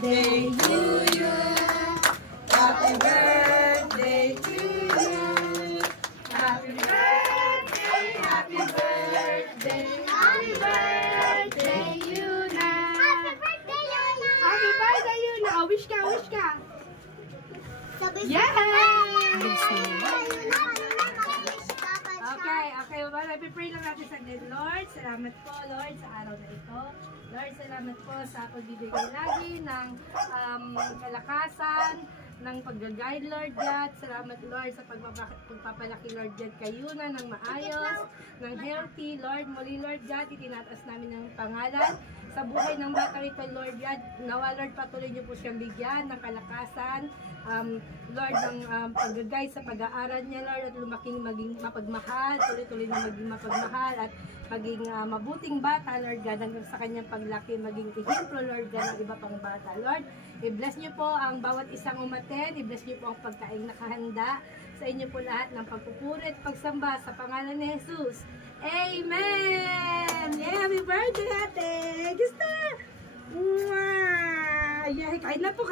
birthday to you. Happy birthday to you. Happy birthday, happy birthday, happy birthday, Yuna. Happy birthday, Yuna! Happy birthday, Yuna. Oh, wish ka, wish ka. Yay! Okay, pray lang natin saglit. Lord, salamat po, Lord, sa araw na ito. Lord, salamat po sa pagbibigay lagi ng kalakasan, ng pag-guide, Lord God. Salamat, Lord, sa pagpapalaki, Lord God, kay Yuna ng maayos, ng healthy, Lord. Muli, Lord God, itinataas namin ang pangalan sa buhay ng bata ito, Lord God. Nawa, Lord, patuloy niyo po siyang bigyan ng kalakasan, Lord, ng pag-guide sa pag-aaral niya, Lord, at lumaking maging mapagmahal, tuloy-tuloy na maging mapagmahal, at maging mabuting bata, Lord God, hanggang sa kanyang paglaki, maging ehemplo, Lord God, ng iba pang bata. Lord, i-bless niyo po ang bawat isang umaten, i-bless niyo po ang pagkain nakahanda, sa inyo po lahat ng pagpupuri at pagsamba sa pangalan ni Jesus. Amen! Yeah, happy birthday, ate! Gusto! Mwah! Yeah, kain na po.